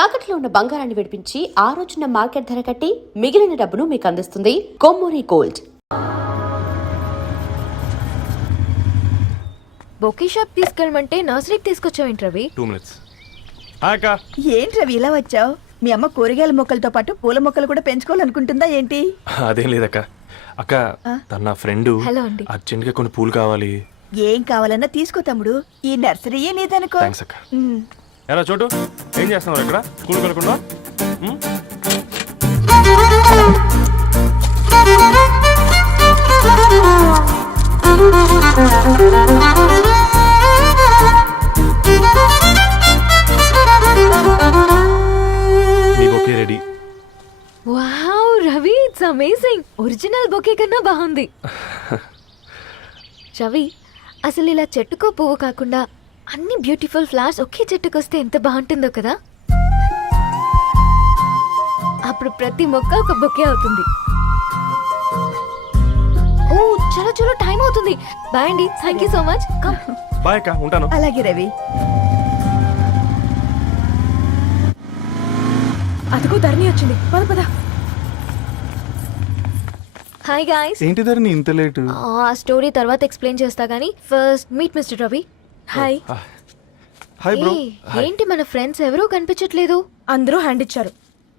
తాకట్లో ఉన్న బంగారాన్ని విడిపించి ఆ రోజున మార్కెట్ ధర కట్టి మిగిలిన డబ్బును మీకు అందిస్తుంది కొమ్మూరి గోల్డ్. బొకే షాప్ తీసుకెళ్ళమంటే నర్సరీకి తీసుకొచ్చావేంటి రవి? 2 minutes. ఏంటి రవి ఇలా వచ్చావు? మీ అమ్మ కూరగాయల మొక్కలతో పాటు పూల మొక్కలు కూడా పెంచుకోవాలనుకుంటుందా ఏంటి? అదేం లేదక్క. అక్క తన నా ఫ్రెండ్ హలో అండి. అర్జెంట్ గా కొన్ని పూలు కావాలి. ఏం కావాలన్నా తీసుకో తమ్ముడు, ఈ నర్సరీయే నీదనుకో. థ్యాంక్స్ అక్క. ఎరా చోటు, ఏం చేస్తున్నావు ఇక్కడ? స్కూల్ వెళ్ళకుండా? మీ bouquet ready. Wow Ravi, it's amazing. Original bouquet కన్నా బాగుంది. రవి, అసలు ఇలా చెట్టుకో పువ్వు కాకుండా అన్ని బ్యూటిఫుల్ ఫ్లవర్స్ ఒకే చెట్టుకు వస్తే ఎంత బాగుంటుందో కదా. అప్పుడు ప్రతి మొక్క ఒక బొకే అవుతుంది. ఓ చలో చలో, టైం అవుతుంది. బాయ్ అండి, thank you so much. Bye అక్క, ఉంటాను. అలాగే రవి. అదిగో ధరణి వచ్చింది, పద పద. Hi guys. ఏంటి ధరణి ఇంత లేటు? ఆ స్టోరీ తర్వాత ఎక్స్ప్లెయిన్ చేస్తా గానీ first meet mister Ravi. Hi. Hi bro. ఏంటి మన ఫ్రెండ్స్ ఎవరూ కనిపించట్లేదు? అందరూ హ్యాండ్ ఇచ్చారు.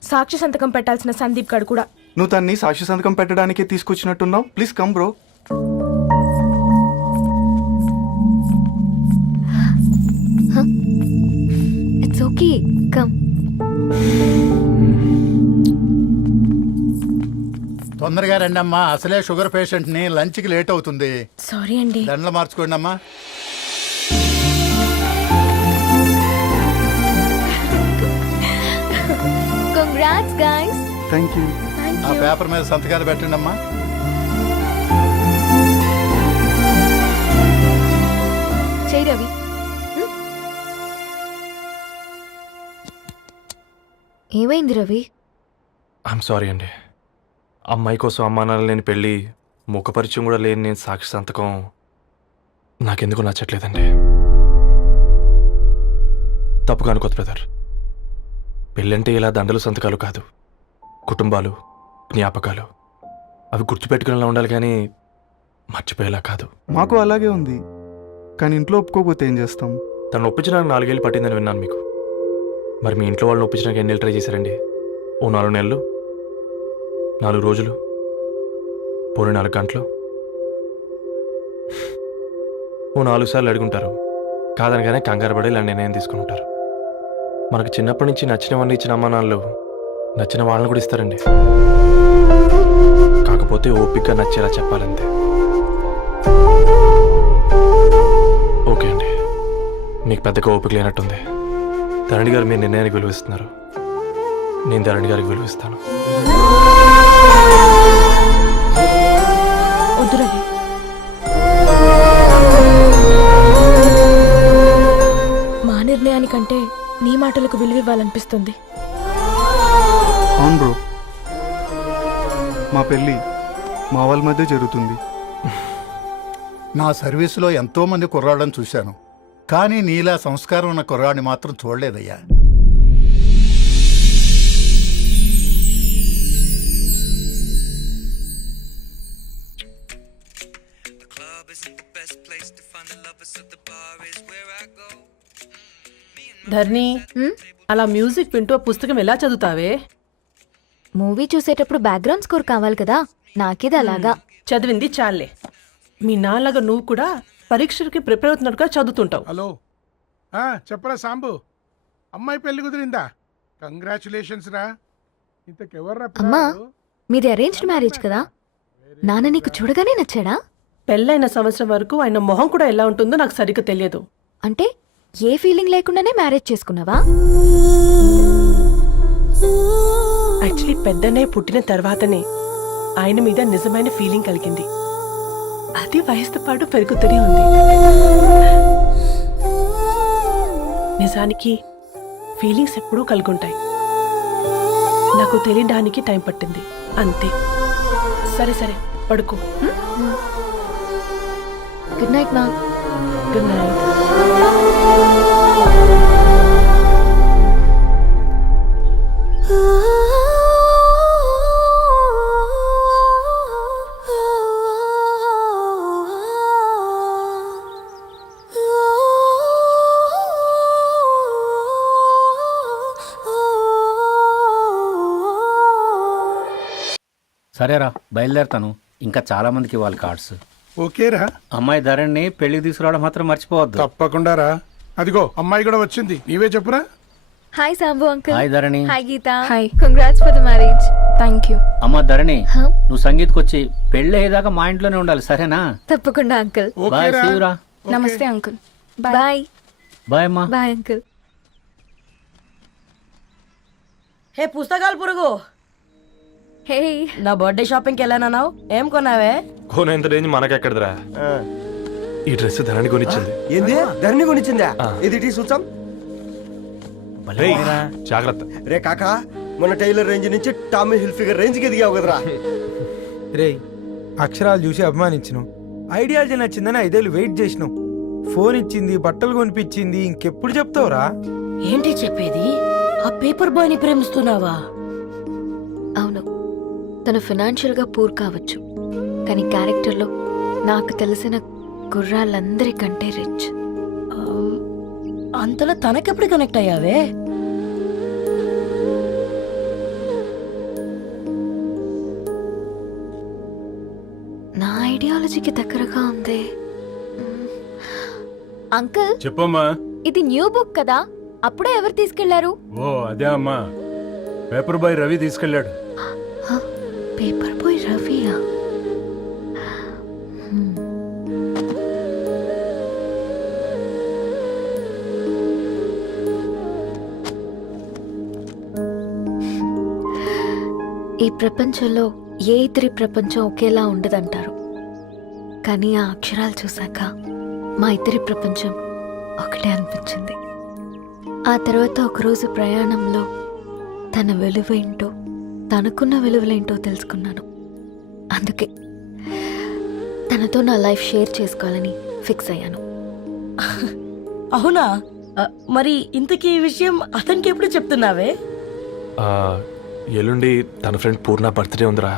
సాక్షి సంతకం పెట్టాల్సిన సందీప్ గడు కూడా. నువ్వు తన్ని సాక్షి సంతకం పెట్టడానికే తీసుకొచ్చినట్టున్నావు. Please come bro. It's okay, come. తొందరగా రండి అమ్మా, అసలే షుగర్ పేషెంట్ ని, లంచ్ కి లేట్ అవుతుంది. సారీ అండి. దండలు మార్చుకోండి అమ్మా. Congrats guys. Thank you. ఆ పేపర్ మీద సంతకాలు పెట్టండి అమ్మా. చెయ్ రవి. ఏమైంది రవి? ఐఎమ్ సారీ అండి. అమ్మాయి కోసం అమ్మా నాన్న లేని పెళ్ళి, ముఖపరిచయం కూడా లేని నేను సాక్షి సంతకం నాకెందుకు నచ్చట్లేదండి. తప్పుగా అనుకోదు బ్రదర్. పెళ్ళంటే ఇలా దండలు సంతకాలు కాదు, కుటుంబాలు, జ్ఞాపకాలు. అవి గుర్తుపెట్టుకునేలా ఉండాలి కానీ మర్చిపోయేలా కాదు. మాకు అలాగే ఉంది, కానీ ఇంట్లో ఒప్పుకోకపోతే ఏం చేస్తాం? తను ఒప్పించడానికి 4 ఏళ్ళు పట్టిందని విన్నాను మీకు. మరి మీ ఇంట్లో వాళ్ళని ఒప్పించడానికి ఎన్ని ఏళ్ళు ట్రై చేశారండి? ఓ 4 నెలలు, 4 రోజులు, పోనీ 4 గంటలు, ఓ 4 సార్లు అడుగుంటారు. కాదనగానే కంగారు పడి ఇలా నిర్ణయం తీసుకుని ఉంటారు. మనకు చిన్నప్పటి నుంచి నచ్చినవన్నీ ఇచ్చిన అమ్మా నాన్నలు నచ్చిన వాళ్ళని కూడా ఇస్తారండి. కాకపోతే ఓపిక నచ్చేలా చెప్పాలంతే. ఓకే అండి, మీకు పెద్దగా ఓపిక లేనట్టుంది. ధరణి గారు మీ నిర్ణయానికి విలువిస్తున్నారు, నేను ధరణి గారికి విలువిస్తాను. వద్దు రవి. మా నిర్ణయానికంటే నీ మాటలకు విలువివ్వాలనిపిస్తుంది. అవును బ్రో, మా పెళ్ళి మా వాళ్ళ మధ్య జరుగుతుంది. నా సర్వీసులో ఎంతో మంది కుర్రాళ్ళని చూశాను, కానీ నీలా సంస్కారం ఉన్న కుర్రాడిని మాత్రం చూడలేదయ్యా. ధర్ని, అలా మ్యూజిక్ వింటూ పుస్తకం ఎలా చదువుతావే? మూవీ చూసేటప్పుడు బ్యాక్గ్రౌండ్ స్కోర్ కావాలి కదా, నాకిది అలాగా. చదివింది చాలే. మీ నాన్నగా నువ్వు కూడా పరీక్షలకి ప్రిపేర్ అవుతున్నట్టుగా చదువుతుంటావు. హలో, చెప్పరా సాంబు, అమ్మాయి పెళ్లి కుదిరిందా? కంగ్రాచులేషన్స్ రా. ఇంతకెవర్రా? అమ్మా, మీది అరేంజ్డ్ మ్యారేజ్ కదా, నాన్న నీకు చూడగానే నచ్చాడా? పెళ్ళైన సంవత్సరం వరకు ఆయన మొహం కూడా ఎలా ఉంటుందో నాకు సరిగ్గా తెలియదు. అంటే ఏ ఫీలింగ్ లేకుండానే మ్యారేజ్ చేసుకున్నావా? యాక్చువల్లీ పెద్దనే పుట్టిన తర్వాతనే ఆయన మీద నిజమైన ఫీలింగ్ కలిగింది. అది వయసుతో పాటు పెరుగుతూనే ఉంది. నిజానికి ఫీలింగ్స్ ఎప్పుడూ కలుగుంటాయి. నాకు తెలియడానికి టైం పట్టింది అంతే. సరే సరే, పడుకో. గుడ్ నైట్ మా. Good night. సరేరా బయలుదేరతాను. ఇంకా చాలా మందికి ఇవ్వాలి కార్డ్స్. ఓకేరా, అమ్మాయి ధరణి పెళ్లికి తీసుకురావడం మాత్రం మర్చిపోవద్దు. తప్పకుండా రా. అదిగో అమ్మాయి కూడా వచ్చింది, నీవే చెప్పురా. Hi Sambu uncle. Hi Dharani. Hi Geetha. Hi. Congrats for the marriage. Thank you. అమ్మ ధరణి, Huh? నువ్వు సంగీత్కి వచ్చి పెళ్లి అయ్యేదాకా మా ఇంట్లోనే ఉండాలి, సరేనా? తప్పకుండా అంకుల్. బాయ్, ఓకేరా. see you రా. ఓకే. నమస్తే అంకుల్. బాయ్. బాయ్ అమ్మా. Bye uncle. హే పుస్తకాలు పురుగు, హే నా బర్త్డే షాపింగ్కి వెళ్ళానన్నావు, ఏం కొన్నావే? కోనేంత రేంజ్ మనకెక్కడదిరా. ఈ డ్రెస్ ధరణి కొనిచ్చింది. ఏంది ధరణి కొనిచ్చిందా? ఆ. ఇది చూసాం. రేయ్, జాగ్రత్త. రే కాకా, మన టైలర్ రేంజ్ నుంచి టామీ హిల్ఫిగర్ రేంజ్ కి ఎదిగావు కదరా. రే అక్షరాలు చూసి అభిమానించినావు, ఐడియాలజీ నచ్చిందని 5 ఏళ్ళు వెయిట్ చేసినావు, ఫోన్ ఇచ్చింది, బట్టలు కొనిపించింది, ఇంకెప్పుడు చెప్తావురా? ఏంటి చెప్పేది? ఆ పేపర్ బాయ్ ని ప్రేమిస్తున్నావా? అవును, తను ఫినాన్షియల్గా పూర్ కావచ్చు, కానీ క్యారెక్టర్లో నాకు తెలిసిన కుర్రాళ్ళందరికంటే రిచ్. అంతలో తనకెప్పుడు కనెక్ట్ అయ్యావే? నా ఐడియాలజీకి దగ్గరగా ఉంది. అంకుల్, చెప్పమ్మా. ఇది న్యూ బుక్ కదా, అప్పుడే ఎవరు తీసుకెళ్లారు? ఓ అదే అమ్మా, పేపర్ బాయ్ రవి తీసుకెళ్ళాడు. పేపర్ బాయ్ రవియా? ఈ ప్రపంచంలో ఏ ఇతరి ప్రపంచం ఒకేలా ఉండదంటారు, కానీ ఆ అక్షరాలు చూశాక మా ఇద్దరి ప్రపంచం ఒకటే అనిపించింది. ఆ తర్వాత ఒకరోజు ప్రయాణంలో తన విలువేంటో, తనకున్న విలువలేంటో తెలుసుకున్నాను. అందుకే తనతో నా లైఫ్ షేర్ చేసుకోవాలని ఫిక్స్ అయ్యాను. అవునా? మరి ఇంతకీ ఈ విషయం అతనికి ఎప్పుడు చెప్తున్నావే? ఆ, ఎల్లుండి తన ఫ్రెండ్ పూర్ణ బర్త్డే ఉందిరా.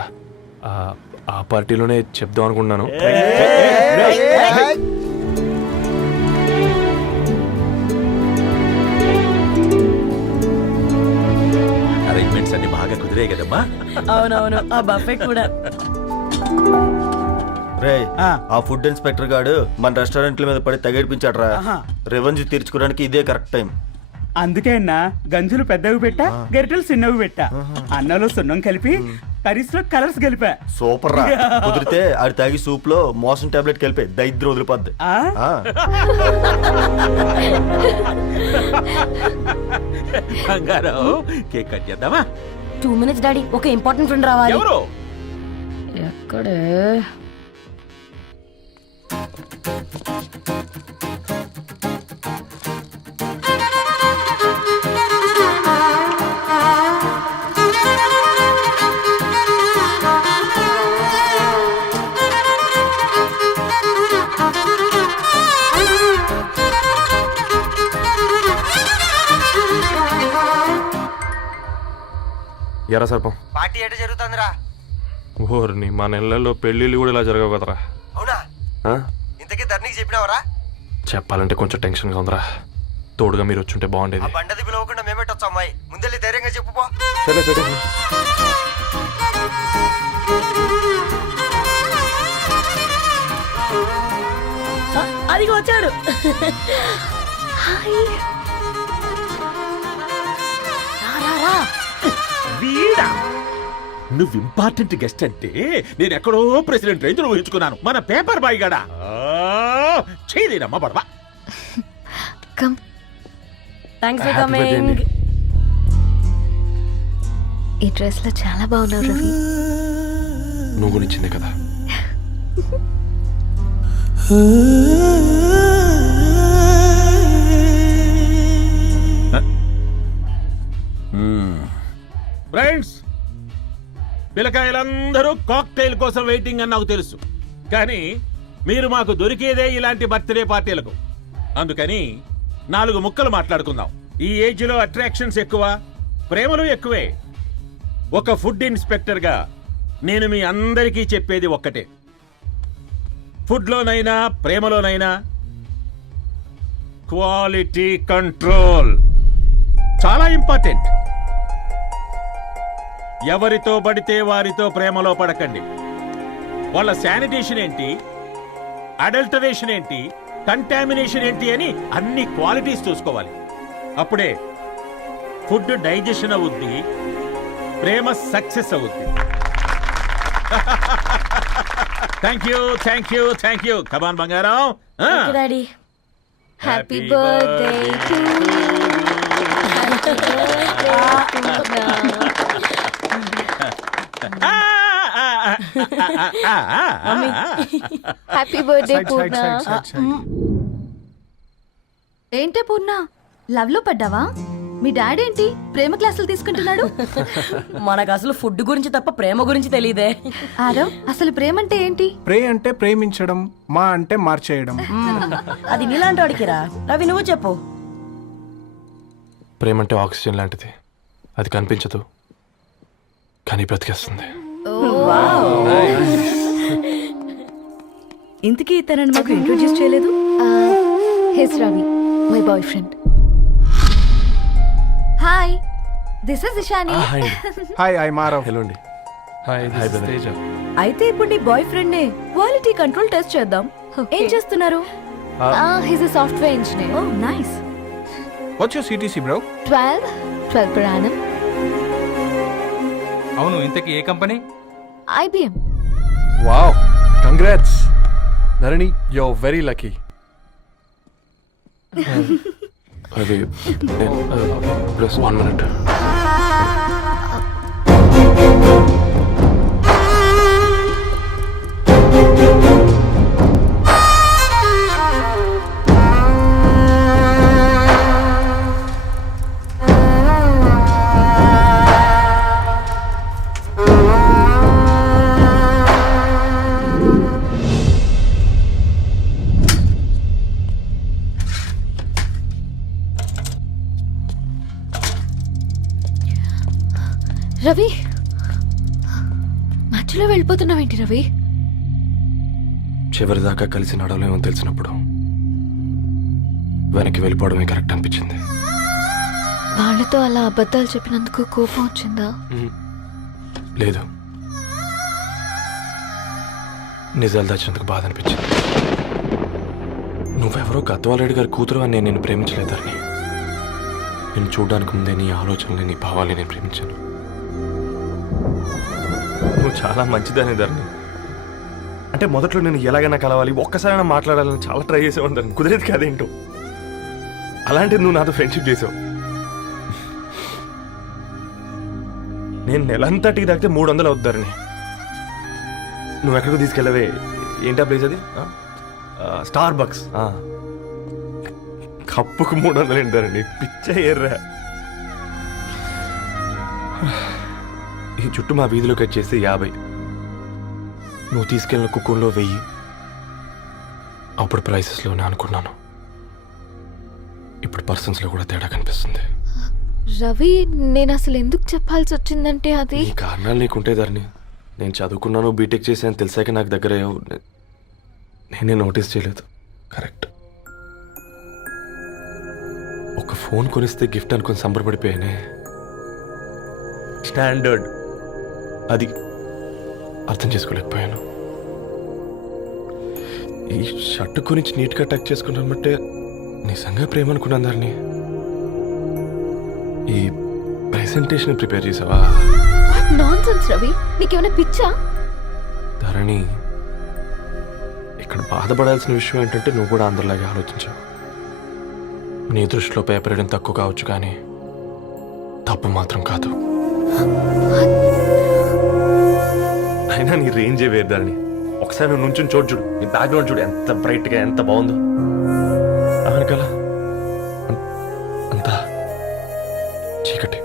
ఆ పార్టీలోనే చెప్దాం అనుకున్నాను. అరేంజ్మెంట్స్ అన్ని బాగా కుదిరే కదమ్మా. అవునవును, ఆ బఫే కూడా. రే, ఆ ఫుడ్ ఇన్స్పెక్టర్ గాడు మన రెస్టారెంట్ల మీద పడి తగేడిపించాడ్రా. రెవెన్యూ తీర్చుకోవడానికి ఇదే కరెక్ట్ టైం. అందుకే అన్న గంజులు పెద్దవి పెట్టా, గరిటెలు చిన్నవి పెట్టా, అన్నంలో సున్నం కలిపి కర్రీస్ లో కలర్స్ కలిపా. సూపర్ రా. కుదిరితే ఆడి తాగి సూప్ లో మోషన్ టాబ్లెట్ కలిపే దైద్రం వదిలిపోద్ది. ఆ. కేక్ కట్ చేద్దామా? 2 minutes డాడీ, ఒక ఇంపార్టెంట్ ఫ్రెండ్ రావాలి. ఎవరు? ఎక్కడే? ఎరా సర్పం, పార్టీ ఎట జరుగుతుందిరా? ఓర్ని మా నెలల్లో పెళ్ళిళ్ళు కూడా ఇలా జరగవు కదరా. అవునా? ఆ? ఇంతకీ ధరణికి చెప్పినావరా? చెప్పాలంటే కొంచెం టెన్షన్గా ఉందిరా. తోడుగా మీరు వచ్చుంటే బాగుండేది. బండది పిలవకుండా మేమేటొచ్చా అమ్మాయి? ముందెళ్ళి ధైర్యంగా చెప్పుకో. సరే సరే. అదిగో వచ్చాడు. హాయ్. వీడా? నువ్వు ఇంపార్టెంట్ గెస్ట్ అంటే నేను ఎక్కడో ప్రెసిడెంట్ రేంజ్ ఊహించుకున్నాను. మన పేపర్ బాయ్ గడా చేయలేనమ్మా బడవా. Come. Thanks for Happy birthday coming. అండి. ఈ డ్రెస్ లో చాలా బాగున్నావు రవి. నువ్వు గురించిందే కదా. ఫ్రెండ్స్, పిల్లకాయలందరూ కాక్టైల్ కోసం వెయిటింగ్ అని నాకు తెలుసు, కానీ మీరు మాకు దొరికేదే ఇలాంటి బర్త్డే పార్టీలకు. అందుకని 4 ముక్కలు మాట్లాడుకుందాం. ఈ ఏజ్ లో అట్రాక్షన్స్ ఎక్కువ, ప్రేమలు ఎక్కువే. ఒక ఫుడ్ ఇన్స్పెక్టర్ గా నేను మీ అందరికీ చెప్పేది ఒక్కటే, ఫుడ్లోనైనా ప్రేమలోనైనా క్వాలిటీ కంట్రోల్ చాలా ఇంపార్టెంట్. ఎవరితో పడితే వారితో ప్రేమలో పడకండి. వాళ్ళ శానిటేషన్ ఏంటి, అడల్టరేషన్ ఏంటి, కంటామినేషన్ ఏంటి అని అన్ని క్వాలిటీస్ చూసుకోవాలి. అప్పుడే ఫుడ్ డైజెషన్ అవుద్ది, ప్రేమ సక్సెస్ అవుద్ది. Thank you, thank you, thank you. Come on బంగారం. Daddy happy birthday to happy birthday Purna. ఏంటే పూర్ణ, లవ్ లో పడ్డావా? మీ డాడీ ఏంటి ప్రేమ క్లాసులు తీసుకుంటున్నాడు? మనకు అసలు ఫుడ్ గురించి తప్ప ప్రేమ గురించి తెలియదే. ఆరవ్, అసలు ప్రేమ అంటే ఏంటి? ప్రే అంటే ప్రేమించడం, మా అంటే మార్చేయడం. అది నీలాంటి వాడికిరా. రవి నువ్వు చెప్పు. ప్రేమ అంటే ఆక్సిజన్ లాంటిది. అది కనిపించదు కానీ బ్రతికేస్తుంది. ఇంతకీ తనని మాకు ఇంట్రొడ్యూస్ చేయలేదు. He's Ravi, my boyfriend. Hi, this is Ishani. Hi, I మారవ్. హలో అండి. హాయ్ తేజ. అయితే ఇప్పుడు నీ బాయ్ ఫ్రెండ్ నే క్వాలిటీ కంట్రోల్ టెస్ట్ చేద్దాం. ఏం చేస్తున్నారు? He's a software engineer. Oh nice. What's your CTC bro? 12 per annum. అవును, ఇంతకీ ఏ కంపెనీ? IBM. Wow, congrats Dharani, you are very lucky. అది ప్లస్ 1 minute. రవి, మధ్యలో వెళ్ళిపోతున్నావేంటి రవి? చివరిదాకా కలిసి నడవలేమో తెలిసినప్పుడు వెనక్కి వెళ్ళిపోవడమే కరెక్ట్ అనిపించింది. వాళ్ళతో అలా అబద్ధాలు చెప్పినందుకు కోపం వచ్చిందా? లేదు, నిజాలు దాచినందుకు బాధ అనిపించింది. నువ్వెవరో గద్వాలరెడ్డి గారి కూతురు అని నేను ప్రేమించలేదని. నేను చూడడానికి ముందే నీ ఆలోచనలు, నీ భావాలని నేను ప్రేమించాను. నువ్వు చాలా మంచిదని ధరణి. అంటే మొదట్లో నేను ఎలాగైనా కలవాలి, ఒక్కసారైనా మాట్లాడాలని చాలా ట్రై చేసేవాడిని ధరణి. కుదిరేది కాదేంటో. అలాంటిది నువ్వు నాతో ఫ్రెండ్షిప్ చేసావు. నేను నెలంతటికి తాకితే 300 అవుతారని. నువ్వు ఎక్కడికి తీసుకెళ్ళవే? ఏంటా ప్లేస్ అది? Star bucks. కప్పుకు 300 ఏంటారండి, పిచ్చ ఎర్రా. ఈ చుట్టూ మా వీధిలో కట్ చేస్తే 50. నువ్వు తీసుకెళ్ళిన కుక్కర్లో 1000. అప్పుడు ప్రైసెస్లోనే అనుకున్నాను, ఇప్పుడు పర్సన్స్లో కూడా తేడా కనిపిస్తుంది. రవి, నేను అసలు ఎందుకు చెప్పాల్సి వచ్చిందంటే అది ఈ కారణాలు నీకుంటే ధరణి. నేను చదువుకున్నాను, బీటెక్ చేశాను తెలిసాక నాకు దగ్గర నేనే నోటీస్ చేయలేదు. కరెక్ట్. ఒక ఫోన్ కొనిస్తే గిఫ్ట్ అనుకుని సంబరపడిపోయానే. స్టాండర్డ్ అది అర్థం చేసుకోలేకపోయాను. ఈ షర్ట్ గురించి నీట్గా టచ్ చేసుకున్నామంటే నిజంగా ప్రేమ అనుకున్నాను దాన్ని. ఈ ప్రెజెంటేషన్ ప్రిపేర్ చేసావా? నాన్సెన్స్ రవి, నీకేమైనా పిచ్చా? ధరణి, ఇక్కడ బాధపడాల్సిన విషయం ఏంటంటే నువ్వు కూడా అందరిలాగే ఆలోచించావు. నీ దృష్టిలో పేపర్ వేయడం తక్కువ కావచ్చు కానీ తప్పు మాత్రం కాదు. అయినా నీ రేంజే వేరు ధరణి. ఒకసారి నువ్వు నుంచుని చూడు, నీ బ్యాక్గ్రౌండ్ చూడు ఎంత బ్రైట్గా, ఎంత బాగుందో. వెనకాల అంతా చీకటి.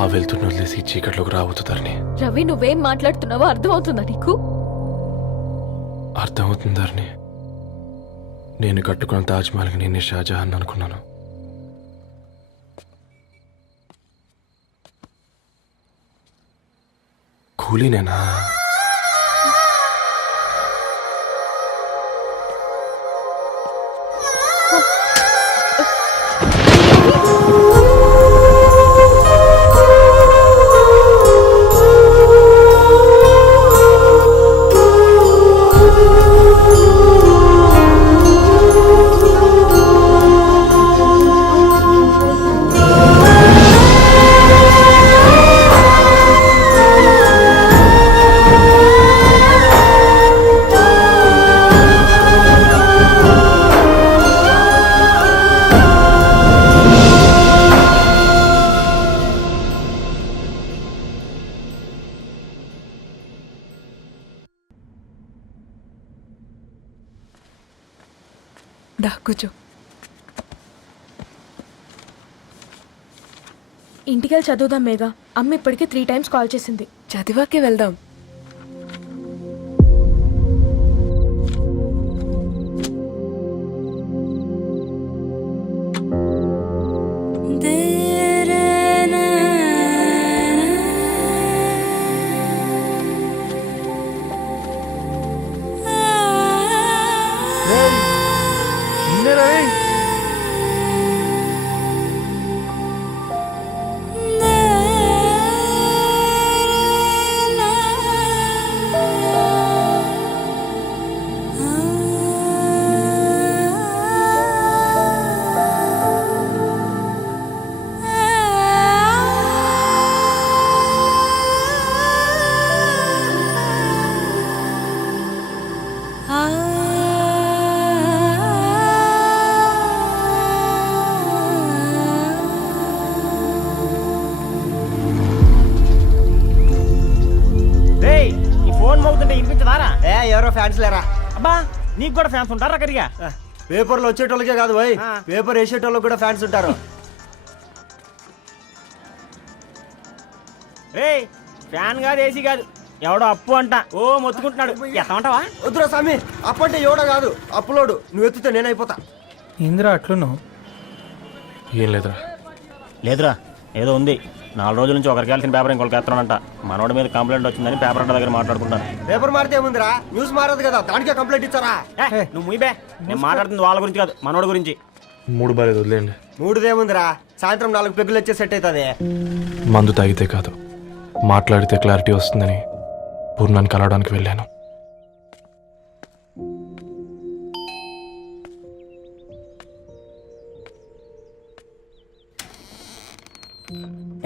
ఆ వెళ్తున్న వదిలేసి చీకట్లోకి రాబోతుందని. రవి, నువ్వేం మాట్లాడుతున్నావో అర్థమవుతుందా నీకు? అర్థమవుతుందని. నేను కట్టుకున్న తాజ్మహల్కి నేనే షాజహాన్ అనుకున్నాను. కూలీనేనా? కూర్చో. ఇంటికెళ్ళి చదువుదాం మేఘా. అమ్మ ఇప్పటికే 3 times కాల్ చేసింది. చదివాకే వెళ్దాం. ఈ ఫోన్ మోగుతుంటే వినిపించదారా? ఎవరో ఫ్యాన్స్ లేరా? అబ్బా నీకు కూడా ఫ్యాన్స్ ఉంటారా కరిగా? పేపర్లో వచ్చేటోళ్ళకే కాదు పోయి, పేపర్ వేసేటోళ్ళకి కూడా ఫ్యాన్స్ ఉంటారు. ఫ్యాన్ కాదు, ఏసీ కాదు, ఎవడో అప్పు అంట ఓ మొత్తుకుంటున్నాడు. ఎత్తమంటావా? వద్దురా స్వామి, అప్పు అంటే ఎవడో కాదు, అప్పులోడు. నువ్వు ఎత్తుతే నేనైపోతా. ఇందిరా అట్లున్నావు? ఏం లేదురా. లేదురా, ఏదో ఉంది. 4 రోజుల నుంచి ఒకరికి వెళ్ళిన పేపర్ ఇంకొకరికి ఎత్తనంట. మనోడి మీద కంప్లైంట్ వచ్చిందని పేపర్ అంట దగ్గర మాట్లాడుకుంటాను. పేపర్ మారితే ఏముందిరా, న్యూస్ మారదు కదా, దానికే కంప్లైంట్ ఇచ్చారా? నువ్వు ముయ్యబే, నేను మాట్లాడుతుంది వాళ్ళ గురించి కాదు, మనోడి గురించి. మూడు బాలేదు, వదిలేండి. మూడుదేముందిరా, సాయంత్రం 4 పెగ్గులు వచ్చే సెట్ అవుతుంది. మందు తాగితే కాదు, మాట్లాడితే క్లారిటీ వస్తుందని పూర్ణాన్ని కలవడానికి వెళ్ళాను.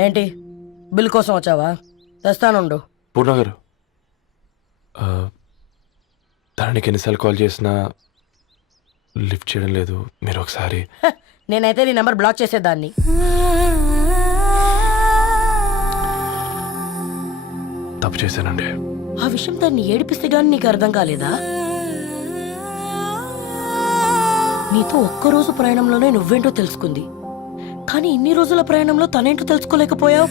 ఏంటి బిల్ కోసం వచ్చావా? తెస్తానుండు. పూర్ణ గారు, తనకి ఎన్నిసార్లు కాల్ చేసినా లిఫ్ట్ చేయడం లేదు. మీరు ఒకసారి. నేనైతే నీ నెంబర్ బ్లాక్ చేసేదాన్ని. తప్పు చేశానండి. ఆ విషయం దాన్ని ఏడిపిస్తే గానీ నీకు అర్థం కాలేదా? నీతో ఒక్కరోజు ప్రయాణంలోనే నువ్వేంటో తెలుసుకుంది, కానీ ఇన్ని రోజుల ప్రయాణంలో తనేంటో తెలుసుకోలేకపోయావు.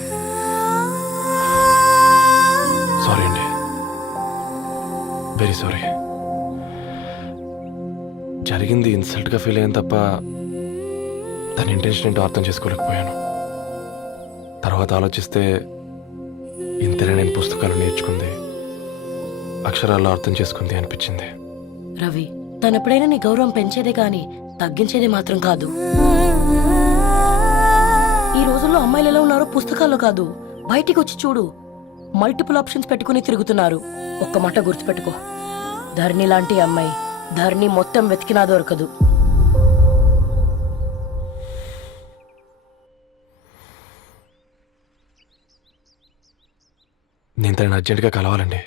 సారీ అండి, వెరీ సారీ. జరిగింది ఇన్సల్ట్గా ఫీల్ అయ్యాను తప్ప తన ఇంటెన్షన్ ఏంటో అర్థం చేసుకోలేకపోయాను. తర్వాత ఆలోచిస్తే ఇంతనే నేను పుస్తకాలు నేర్చుకుంది, అక్షరాల్లో అర్థం చేసుకుంది అనిపించింది. రవి, తనెప్పుడైనా నీ గౌరవం పెంచేదే గాని తగ్గించేదే మాత్రం కాదు. ఈ రోజుల్లో అమ్మాయిలు ఎలా ఉన్నారో పుస్తకాల్లో కాదు, బయటికి వచ్చి చూడు. మల్టిపుల్ ఆప్షన్స్ పెట్టుకుని తిరుగుతున్నారు. ఒక్క మాట గుర్తుపెట్టుకో, ధరణి లాంటి అమ్మాయి ధరణి మొత్తం వెతికినా దొరకదు. నేను తనని అర్జెంటుగా కలవాలండి.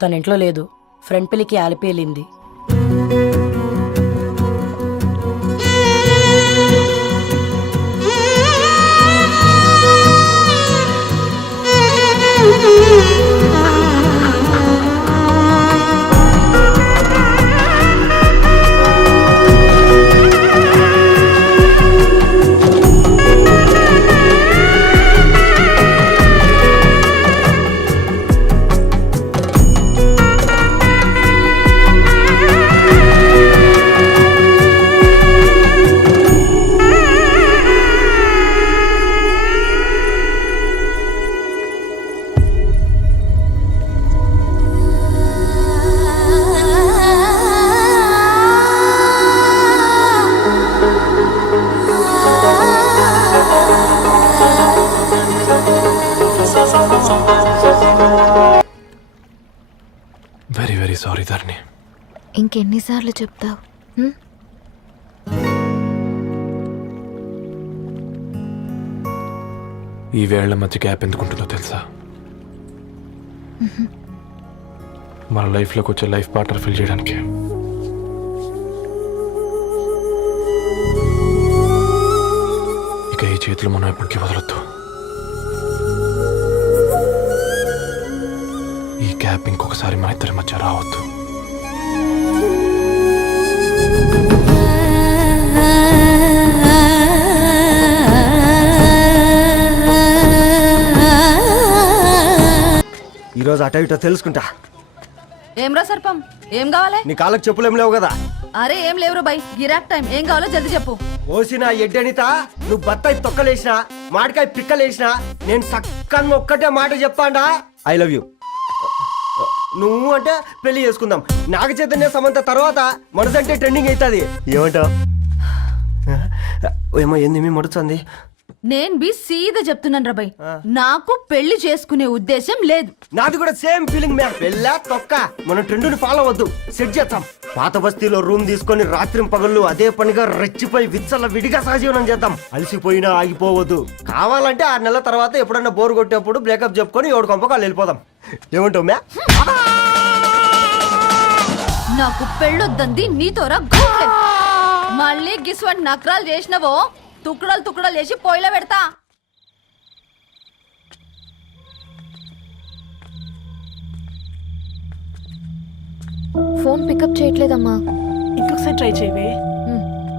తన ఇంట్లో లేదు, ఫ్రెండ్ పెళ్లికి ఆలిపేలింది. వెరీ వెరీ సారీ ధరణి. ఇంకెన్నిసార్లు చెప్తావు? ఈ వేళ్ల మధ్య గ్యాప్ ఎందుకుంటుందో తెలుసా? మన లైఫ్లోకి వచ్చే లైఫ్ పార్ట్నర్ ఫిల్ చేయడానికి. ఇక ఈ చేతులు మనం ఎప్పటికీ వదలొద్దు. ఈ గ్యాప్ ఇంకొకసారి మన ఇద్దరి మధ్య రావద్దు. రోజు అటో ఇటో తెలుసుకుంటా. ఏమ్రా సర్పం, ఏం కావాలి? నీ కాళ్ళకి చెప్పులేం లేవు కదా? అరే ఏం లేవురా బై, గిరాక్ టైం. ఏం కావాలో జల్దీ చెప్పు. ఓసిన ఎడ్డనిత, నువ్వు బత్తాయి తొక్కలేసినా మాడికాయ పిక్కలేసినా నేను సక్కగా ఒక్కటే మాట చెప్పాండా, ఐ లవ్ యూ. నువ్వు అంటే పెళ్లి చేసుకుందాం. నాగ చైతన్య సమంత తర్వాత మనసంటే ట్రెండింగ్ అవుతుంది. ఏమంటావు? ఏమో ఏంది మీ మడుచుంది? నేను బి సీదా చెప్తున్నాను రా బై, నాకు పెళ్లి చేసుకునే ఉద్దేశం లేదు. నాది కూడా సేమ్ ఫీలింగ్ మ్యామ్. పెళ్ళా తొక్క, మనం ట్రెండ్ని ఫాలో అవద్దు, సెట్ చేద్దాం. పాత బస్తీలో రూమ్ తీసుకొని రాత్రి పగళ్ళు అదే పనిగా రెచ్చిపోయి విచ్చల విడిగా సహజీవనం చేద్దాం. అలసిపోయినా ఆగిపోవద్దు. కావాలంటే 6 నెలల తర్వాత ఎప్పుడన్నా బోర్ కొట్టేప్పుడు బ్రేకప్ చెప్పుకొని ఎవడు కొంపకాలు వెళ్ళిపోదాం. ఏమంటావు మ్యా? నాకు పెళ్ళొద్దంది నీతోరా గోట్లే. మళ్ళీ గిస్వంటి నకరాలు చేసినవో తుక్కడలు తుక్కడలు చేసి పొయ్యిలో పెడతా. ఫోన్ పికప్ చేయట్లేదమ్మా. ఇంకొకసారి ట్రై చేయవే.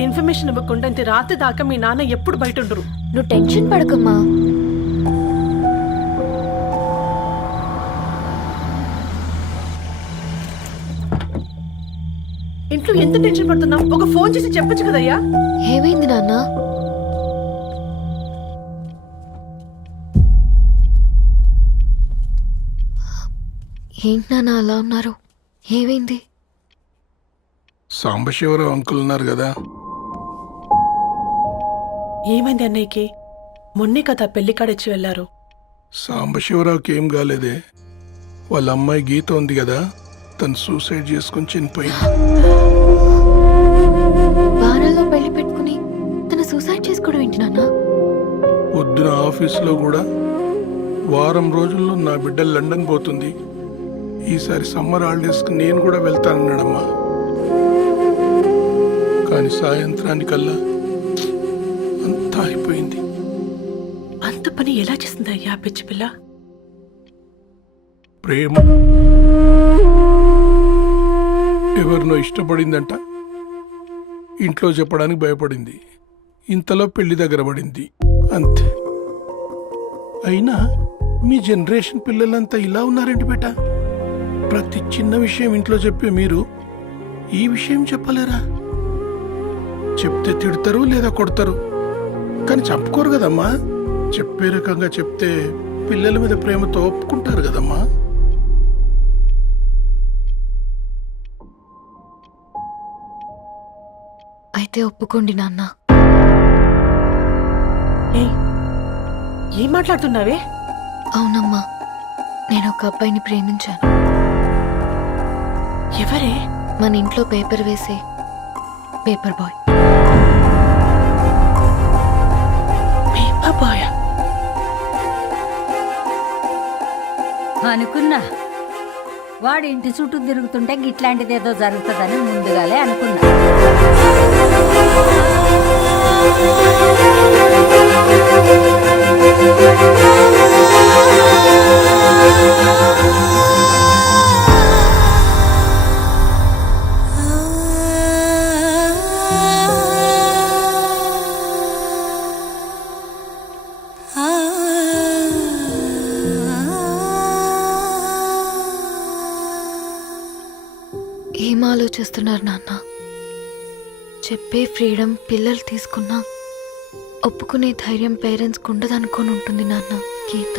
ఇన్ఫర్మేషన్ ఇవ్వకుండా ఇంత రాత్రి దాకా మీ నాన్న ఎప్పుడు బయట ఉండరు. నువ్వు టెన్షన్ పడకమ్మా. ఇంట్లో ఎంత టెన్షన్ పడుతున్నావు? ఒక ఫోన్ చేసి చెప్పొచ్చు కదయ్యా. ఏమైంది నాన్న? ఏంటి నాన్న అలా ఉన్నారు? ఏమైంది? సాంబశివరావు అంకుల్ ఉన్నారు కదా, ఏమైంది అన్నయ్యకి? మొన్నే కదా పెళ్లి కాడొచ్చి వెళ్ళారు. సాంబశివరావుకి ఏం కాలేదే. వాళ్ళ అమ్మాయి గీత ఉంది కదా, తను సూసైడ్ చేసుకుని చనిపోయింది. వారాల్లో పెళ్లి పెట్టుకుని తన సూసైడ్ చేసుకోవడం ఏంటి నాన్న? పొద్దున ఆఫీసులో కూడా వారం రోజుల్లో నా బిడ్డ లండన్ పోతుంది, ఈసారి సమ్మర్ హాలిడేస్కి నేను కూడా వెళ్తానన్నాడమ్మా. కానీ సాయంత్రానికల్లా అంతా అయిపోయింది. అంత పని ఎలా చేసింది అయ్యా పిచ్చి పిల్ల? ప్రేమ ఎవరినో ఇష్టపడిందంట, ఇంట్లో చెప్పడానికి భయపడింది. ఇంతలో పెళ్లి దగ్గర పడింది, అంతే. అయినా మీ జనరేషన్ పిల్లలంతా ఇలా ఉన్నారేంటి బేట? ప్రతి చిన్న విషయం ఇంట్లో చెప్పే మీరు ఈ విషయం చెప్పలేరా? చెప్తే తిడతారు లేదా కొడతారు, కానీ చంపుకోరు కదమ్మా. చెప్పే రకంగా చెప్తే పిల్లల మీద ప్రేమతో ఒప్పుకుంటారు కదమ్మా. అయితే ఒప్పుకోండి నాన్న. ఏం మాట్లాడుతున్నావే? అవునమ్మా, నేను ఒక అబ్బాయిని ప్రేమించాను. ఎవరే? మన ఇంట్లో పేపర్ వేసే పేపర్ బాయ్. పేపర్ బాయ్ అనుకున్నా వాడి ఇంటి చుట్టూ తిరుగుతుంటే గిట్లాంటిది ఏదో జరుగుతుందని ముందుగాలే అనుకున్నా. ఏం ఆలోచిస్తున్నారు నాన్న? చెప్పే ఫ్రీడమ్ పిల్లలు తీసుకున్నా ఒప్పుకునే ధైర్యం పేరెంట్స్కి ఉండదనుకొని ఉంటుంది నాన్న. గీత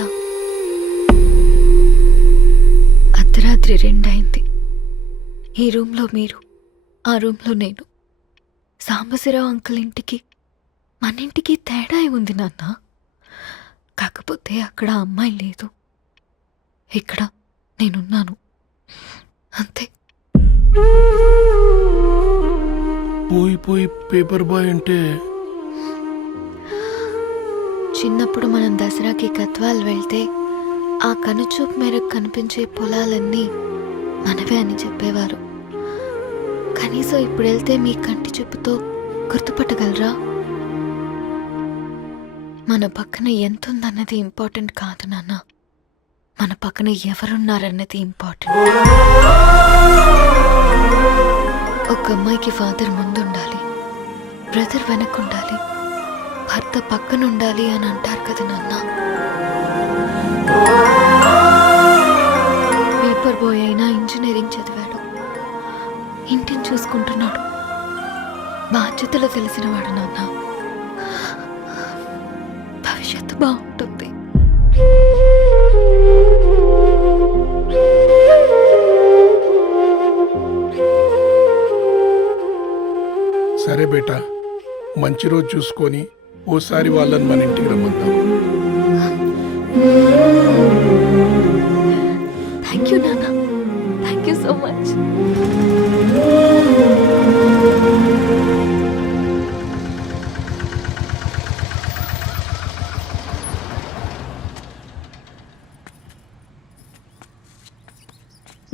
అర్ధరాత్రి 2 అయింది. ఈ రూమ్లో మీరు, ఆ రూమ్లో నేను. సాంబశివరావు అంకుల్ ఇంటికి మన ఇంటికి తేడా ఉంది నాన్న. కాకపోతే అక్కడ అమ్మాయి లేదు, ఇక్కడ నేనున్నాను, అంతే. పోయి పేపర్ బాయ్ అంటే చిన్నప్పుడు మనం దసరాకి గద్వాల్ వెళ్తే ఆ కనుచూపు మేరకు కనిపించే పొలాలన్నీ మనవే అని చెప్పేవారు. కనీసం ఇప్పుడు వెళ్తే మీ కంటి చూపుతో గుర్తుపట్టగలరా? మన పక్కన ఎంతుందన్నది ఇంపార్టెంట్ కాదు నాన్న, మన పక్కన ఎవరున్నారన్నది ఇంపార్టెంట్. ఒక అమ్మాయికి ఫాదర్ ముందుండాలి, బ్రదర్ వెనకుండాలి, భర్త పక్కన ఉండాలి అని అంటారు కదా నాన్న. సూపర్ బాయ్ అయినా ఇంజనీరింగ్ చదివాడు, ఇంటిని చూసుకుంటున్నాడు, బాధ్యతలు తెలిసినవాడు నాన్న. భవిష్యత్తు బాగుంటుంది. సరే బేటా, మంచి రోజు చూసుకొని ఓసారి వాళ్ళని మన ఇంటికి రమ్మందాం. థ్యాంక్ యూ నాన్న, థ్యాంక్ యూ సో మచ్.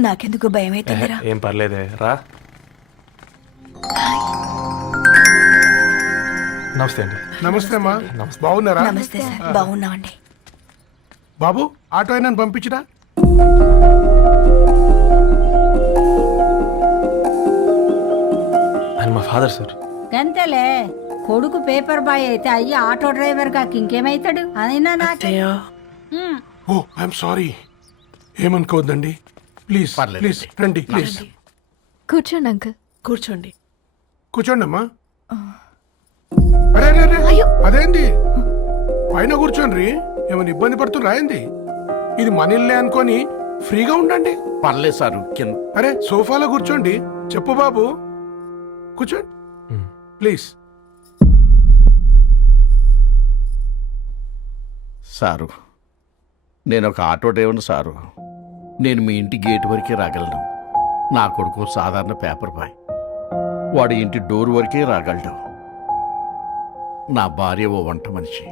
నాకెందుకు భయం అవుతుందిరా. ఏం పర్లేదే రా. నమస్తే అండి. నమస్తే అమ్మా, బాగున్నారా? నమస్తే సార్, బాగున్నామండి. బాబు, ఆటో అయినా పంపించినా? ఆయన మా ఫాదర్ సార్. గంతేలే, కొడుకు పేపర్ బాయ్ అయితే అయ్యి ఆటో డ్రైవర్ కాక ఇంకేమైతాడు? అయినా నాకు ఓ ఐఎమ్ సారీ, ఏమనుకోవద్దండి. ప్లీజ్ ప్లీజ్ రండి, ప్లీజ్ కూర్చోండి అంకుల్. కూర్చోండి. కూర్చోండి అమ్మా. అరే అరే అరే, అదేంది పైన కూర్చోండి, ఏమైనా ఇబ్బంది పడుతున్నా ఏంది? ఇది మన ఇల్లే అనుకొని ఫ్రీగా ఉండండి. పర్లేదు సారు. అరే సోఫాలో కూర్చోండి. చెప్పు బాబు, కూర్చోండి ప్లీజ్. సారు, నేను ఒక ఆటో డ్రైవర్ని సారు. నేను మీ ఇంటి గేట్ వరకే రాగలను. నా కొడుకు సాధారణ పేపర్ బాయ్, వాడి ఇంటి డోర్ వరకే రాగలడు. నా భార్య ఓ వంట మనిషి,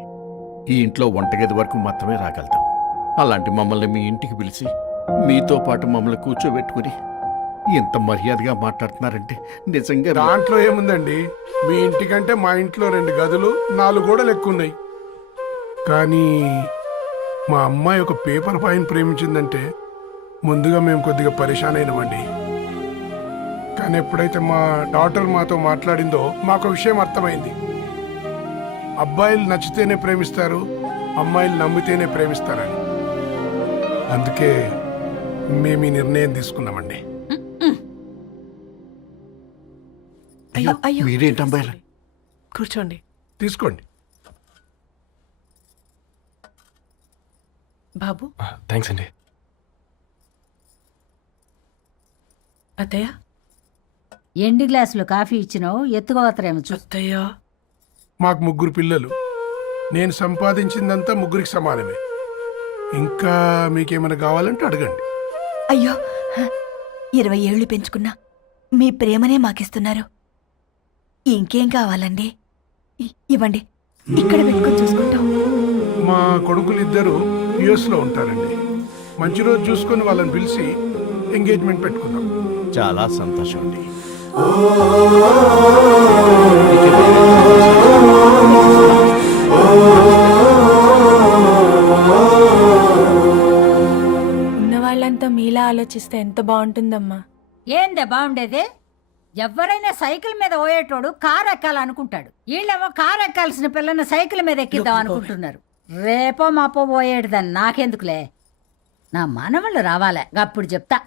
ఈ ఇంట్లో వంటగది వరకు మాత్రమే రాగలుగుతాం. అలాంటి మమ్మల్ని మీ ఇంటికి పిలిచి మీతో పాటు మమ్మల్ని కూర్చోబెట్టుకుని ఎంత మర్యాదగా మాట్లాడుతున్నారంటే నిజంగా. దాంట్లో ఏముందండి, మీ ఇంటికంటే మా ఇంట్లో 2 గదులు 4 గోడలు ఎక్కువ ఉన్నాయి. కానీ మా అమ్మాయి ఒక పేపర్ బాయ్ని ప్రేమించిందంటే ముందుగా మేము కొద్దిగా పరేషాన్ అయినామండి. కానీ ఎప్పుడైతే మా డాటర్ మాతో మాట్లాడిందో మాకు విషయం అర్థమైంది. అబ్బాయిలు నచ్చితేనే ప్రేమిస్తారు, అమ్మాయిలు నమ్మితేనే ప్రేమిస్తారని. అందుకే మేము ఈ నిర్ణయం తీసుకున్నామండి. మీరేంటి అమ్మాయిలు? కూర్చోండి. తీసుకోండి. బాబు. థ్యాంక్స్ అండి. అత్తయ్య. ఎండి గ్లాసులో కాఫీ ఇచ్చినావు, ఎత్తుకోవతరేమో చూ. అత్తయ్య. మాకు 3 పిల్లలు. నేను సంపాదించిందంతా 3కి సమానమే. ఇంకా మీకేమైనా కావాలంటే అడగండి. అయ్యో, 20 ఏళ్ళు పెంచుకున్నా మీ ప్రేమనే మాకిస్తున్నారు. ఇంకేం కావాలండి? ఇవ్వండి, ఇక్కడ పెట్టుకొని చూసుకుంటాం. మా కొడుకులు 2 యుఎస్ లో ఉంటారండి. మంచి రోజు చూసుకొని వాళ్ళని పిలిచి ఎంగేజ్మెంట్ పెట్టుకుందాం. చాలా సంతోషం అండి. ఉన్న వాళ్ళంతా మీలా ఆలోచిస్తే ఎంత బాగుంటుందమ్మా. ఏందే బాగుండేది? ఎవరైనా సైకిల్ మీద పోయేటోడు కారు ఎక్కాలనుకుంటాడు. వీళ్ళేమో కారు ఎక్కాల్సిన పిల్లని సైకిల్ మీద ఎక్కిద్దాం అనుకుంటున్నారు. రేపో మాపో పోయేటిదని నాకెందుకులే, నా మనవళ్ళు రావాలే, అప్పుడు చెప్తా.